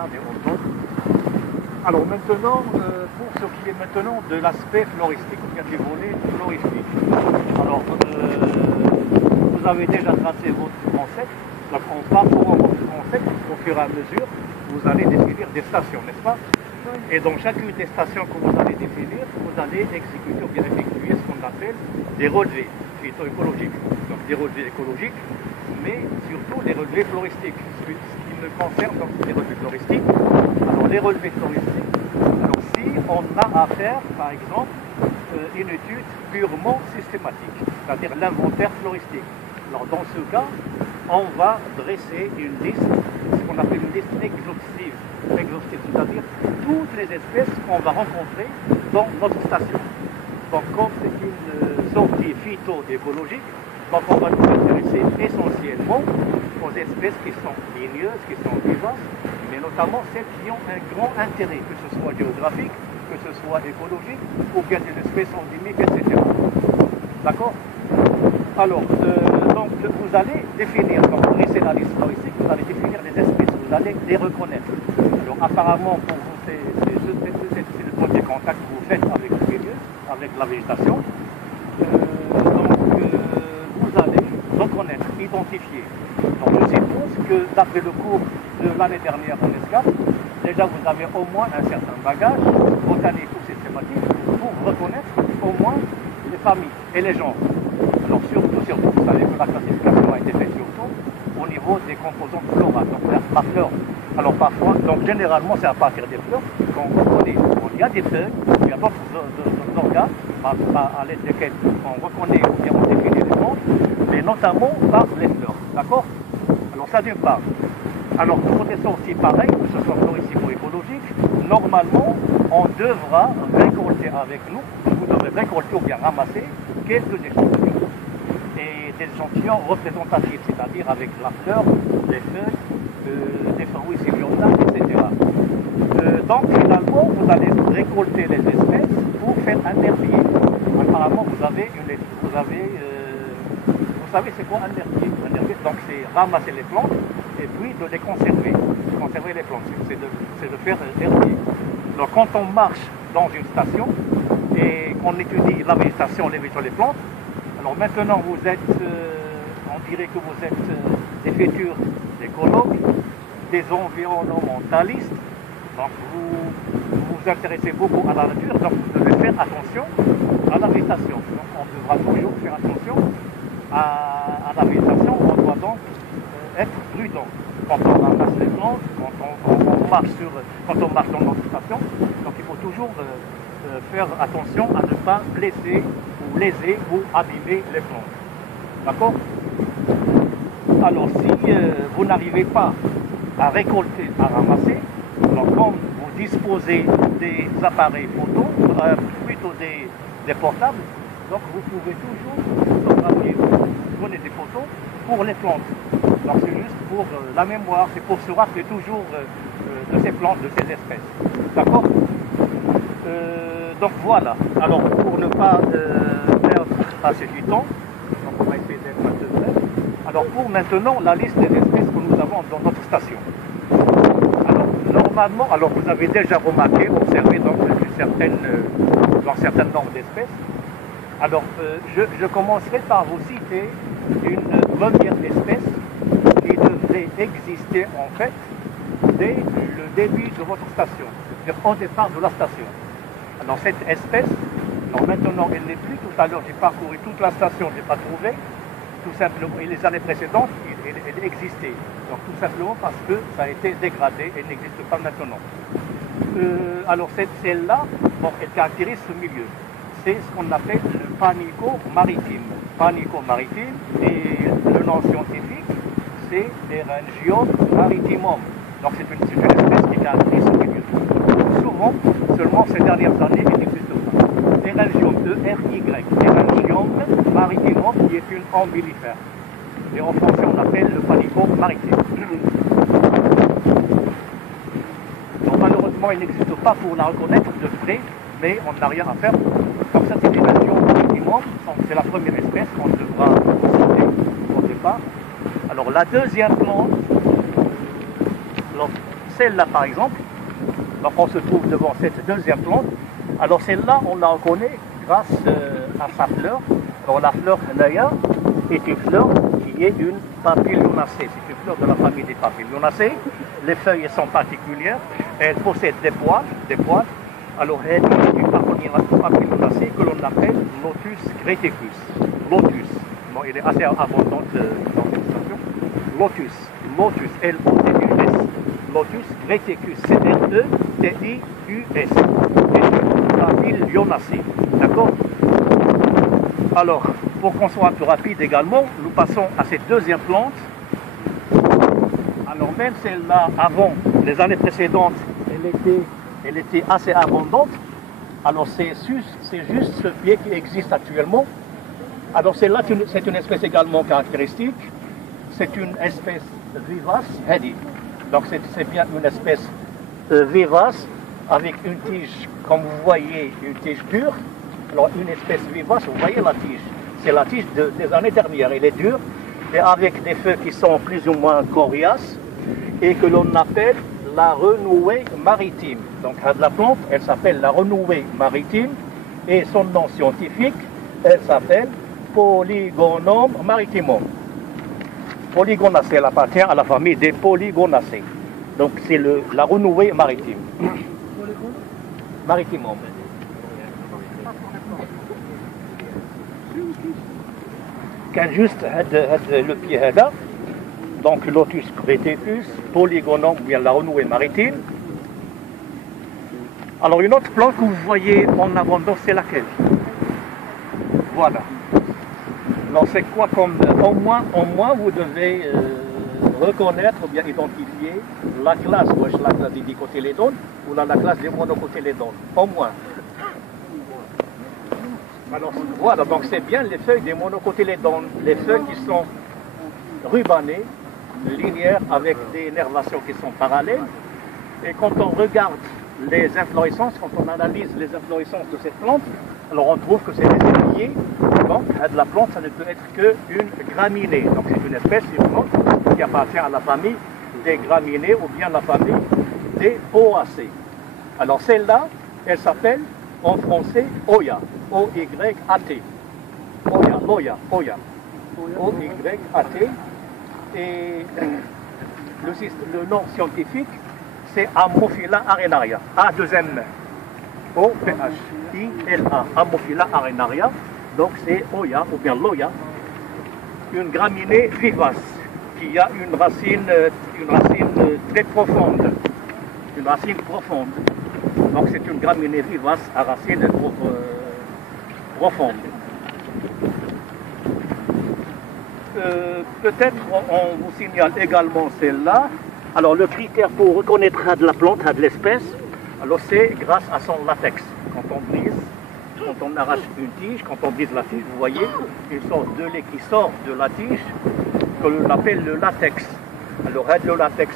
Africains, des autochtones. Alors maintenant, pour ce qui est maintenant de l'aspect floristique, ou bien des volets floristiques. Alors, vous avez déjà tracé votre concept, donc en parcourant votre concept, au fur et à mesure, vous allez définir des stations, n'est-ce pas? Et dans chacune des stations que vous allez définir, vous allez exécuter ou bien effectuer ce qu'on appelle des relevés phyto-écologiques. Donc des relevés écologiques, mais surtout des relevés floristiques. Ce qui me concerne, donc, les relevés floristiques. Alors les relevés floristiques, alors si on a à faire, par exemple, une étude purement systématique, c'est-à-dire l'inventaire floristique. Alors dans ce cas, on va dresser une liste, ce qu'on appelle une liste exhaustive, c'est-à-dire toutes les espèces qu'on va rencontrer dans notre station. Donc comme c'est une sortie phyto-écologique, donc on va nous intéresser essentiellement aux espèces qui sont ligneuses, qui sont vivaces, mais notamment celles qui ont un grand intérêt, que ce soit géographique, que ce soit écologique, ou bien des espèces endémiques, etc. D'accord? Alors, donc vous allez définir, quand vous dressez la liste floristique, vous allez définir les espèces, vous allez les reconnaître. Alors apparemment, pour vous, c'est le premier contact que vous faites avec le milieu, avec la végétation. Vous allez reconnaître, identifier. Donc je suppose que d'après le cours de l'année dernière en ESCAP, déjà vous avez au moins un certain bagage botanique ou systématique pour reconnaître au moins les familles et les genres. Alors surtout, vous savez que la classification a été faite surtout au niveau des composantes florales, donc la fleur. Alors parfois, donc généralement c'est à partir des fleurs qu'on reconnaît. Donc, il y a des feuilles, il y a d'autres organes à l'aide desquels on reconnaît ou bien on définit les plantes, mais notamment par les fleurs. D'accord? Alors ça d'une part. Alors pour des sorties pareilles, que ce soit floristique ou écologique, normalement on devra récolter avec nous, vous devrez récolter ou bien ramasser quelques échantillons. Et des échantillons représentatifs, c'est-à-dire avec la fleur, les feuilles, des fruits s'il y en a, etc. Donc finalement, vous allez récolter les espèces pour faire un herbier. Apparemment, vous savez c'est quoi un herbier? Un herbier, donc c'est ramasser les plantes et puis de les conserver. Conserver les plantes, c'est de faire herbier. Donc quand on marche dans une station et qu'on étudie la végétation, les végétaux, les plantes, alors maintenant vous êtes, on dirait que vous êtes des futurs écologues, des environnementalistes, donc vous vous intéressez beaucoup à la nature, donc vous devez faire attention à la végétation. Donc on devra toujours faire attention à la végétation, on doit donc être prudent quand on ramasse les plantes, quand on marche dans notre station, donc il faut toujours faire attention à ne pas blesser ou léser ou abîmer les plantes. D'accord? Alors si vous n'arrivez pas à récolter, à ramasser, alors comme vous disposez des appareils photo, plutôt des portables, donc vous pouvez toujours photographier, donner des photos pour les plantes. Donc c'est juste pour la mémoire, c'est pour se rappeler toujours de ces plantes, de ces espèces. D'accord? Donc voilà. Alors pour ne pas perdre assez du temps, donc on va essayer d'être un peu bref. Alors pour maintenant la liste des espèces que nous avons dans notre station. Alors normalement, alors vous avez déjà remarqué, observé donc dans certains nombres d'espèces. Alors je commencerai par vous citer une première espèce qui devrait exister en fait dès le début de votre station, c'est-à-dire au départ de la station. Alors cette espèce, alors maintenant elle n'est plus, tout à l'heure j'ai parcouru toute la station, je n'ai pas trouvé, tout simplement, et les années précédentes, elle existait. Donc tout simplement parce que ça a été dégradé et n'existe pas maintenant. Alors celle-là, bon, elle caractérise ce milieu. C'est ce qu'on appelle le panico maritime. Panico maritime, et le nom scientifique, c'est Eryngium maritimum. Donc c'est une espèce qui caractérise ce milieu. Souvent, seulement ces dernières années, il n'existe pas. Eryngium, E-R-Y, Eryngium maritimum, qui est une ombellifère. Et en français, on appelle le panico maritime. Donc malheureusement, il n'existe pas pour la reconnaître de près, mais on n'a rien à faire. Comme ça, c'est Eryngium maritimum, c'est la première espèce qu'on devra citer au départ. Alors la deuxième plante, celle-là, par exemple, donc on se trouve devant cette deuxième plante. Alors celle-là, on la reconnaît grâce à sa fleur. Alors la fleur Naya est une fleur qui est une papilionacée. C'est une fleur de la famille des papilionacées. Les feuilles sont particulières. Elles possèdent des poils. Alors elle est une papilionacée que l'on appelle Lotus greticus. Lotus. Bon, il est assez abondant dans cette station. Lotus, L-O-T-U-S. Lotus greticus, C-R-E-T-I-U-S. Papilionacée. D'accord? Alors, pour qu'on soit un peu rapide également, nous passons à cette deuxième plante. Alors même celle-là, avant, les années précédentes, elle était assez abondante. Alors c'est juste ce pied qui existe actuellement. Alors celle-là, c'est une espèce également caractéristique. C'est une espèce vivace, Hedi. Donc c'est bien une espèce vivace avec une tige, comme vous voyez, une tige dure. Alors une espèce vivace, vous voyez la tige. C'est la tige des années dernières. Elle est dure et avec des feuilles qui sont plus ou moins coriaces et que l'on appelle la renouée maritime. Donc la plante, elle s'appelle la renouée maritime et son nom scientifique, elle s'appelle Polygonum maritimum. Polygonacée, elle appartient à la famille des Polygonacées. Donc c'est la renouée maritime. Maritimum. كان juste le pied هذا donc Lotus greticus, Polygonum, bien la renouée maritime. Alors une autre plante que vous voyez en abondance, c'est laquelle? Voilà. Alors c'est quoi comme au moins vous devez reconnaître ou bien identifier la classe, la classe des dicotylédones ou la classe des monocotylédones, au moins. Alors voilà, donc c'est bien les feuilles des monocotylédones, les feuilles qui sont rubanées, linéaires avec des nervations qui sont parallèles. Et quand on regarde les inflorescences, quand on analyse les inflorescences de cette plante, alors on trouve que c'est des épillés. Donc la plante, ça ne peut être qu'une graminée. Donc c'est une espèce, une plante qui appartient à la famille des graminées ou bien la famille des poacées. Alors celle-là, elle s'appelle en français Oya. O-Y-A-T. Oya. O-Y-A-T. Et le nom scientifique, c'est Ammophila arenaria. A-2-M. O-P-H-I-L-A. Ammophila arenaria. Donc c'est Oya, ou bien Loya, une graminée vivace, qui a une racine très profonde. Une racine profonde. Donc c'est une graminée vivace à racine profonde. Peut-être on vous signale également celle-là. Alors le critère pour reconnaître de la plante, de l'espèce, alors c'est grâce à son latex. Quand on brise, quand on arrache une tige, quand on brise la tige, vous voyez une sorte de lait qui sort de la tige, que l'on appelle le latex. Alors le latex,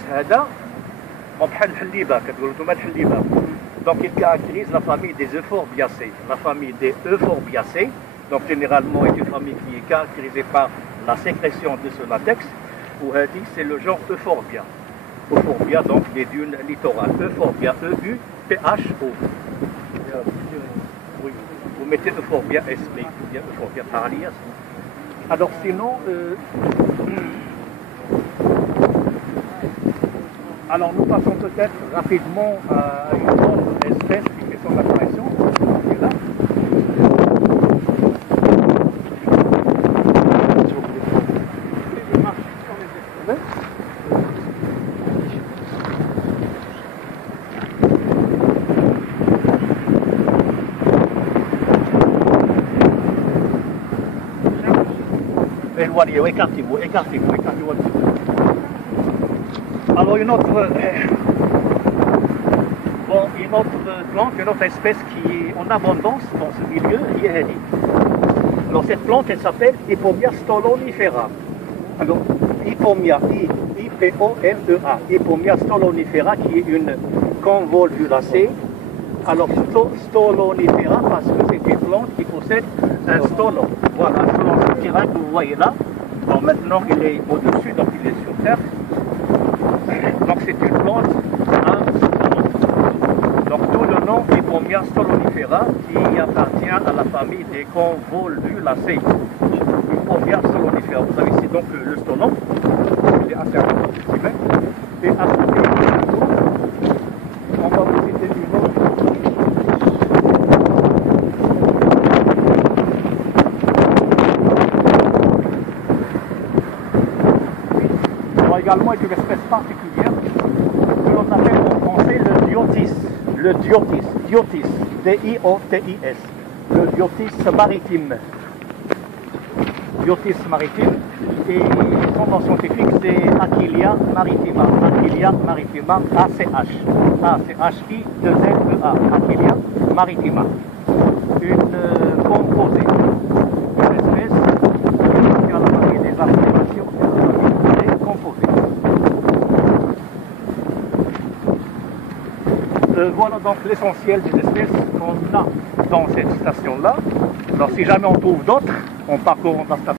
donc il caractérise la famille des Euphorbiacées. La famille des Euphorbiacées, donc généralement est une famille qui est caractérisée par la sécrétion de ce latex, ou c'est le genre Euphorbia. Euphorbia, donc des dunes littorales. Euphorbia, E-U-P-H-O. Oui, vous mettez Euphorbia SP, ou bien Euphorbia paralias. Alors sinon, alors nous passons peut-être rapidement à une autre espèce qui fait son apparition. C'est là. Éloignez, écartez-vous un petit peu. Alors une autre plante, une autre espèce qui est en abondance dans ce milieu, Yehedi. Alors cette plante, elle s'appelle Hippomia stolonifera. Alors Hippomia, I-P-O-M-E-A, Hippomia stolonifera, qui est une convolvulacée. Alors stolonifera parce que c'est une plante qui possède un stolon. Voilà, un stolon souterrain que vous voyez là. Donc maintenant il est au-dessus, donc il est sur terre. Donc c'est une plante Euphorbia stolonifera qui appartient à la famille des convolvulacées. Euphorbia stolonifera. Vous avez ici donc le stolon, il est assez important. Et à côté, on va vous citer du nom. Il y a également une espèce particulière que l'on appelle en français le diotis. Le diotis, D-I-O-T-I-S, le diotis maritime. Diotis maritime, et son nom scientifique c'est Achillea maritima. Achillea maritima, A-C-H. A-C-H-I-2-L-E-A. Achillea maritima. Une composée. Une espèce qui a la famille des articulations et des composés. Voilà donc l'essentiel des espèces qu'on a dans cette station-là. Alors si jamais on trouve d'autres, on parcourt la station.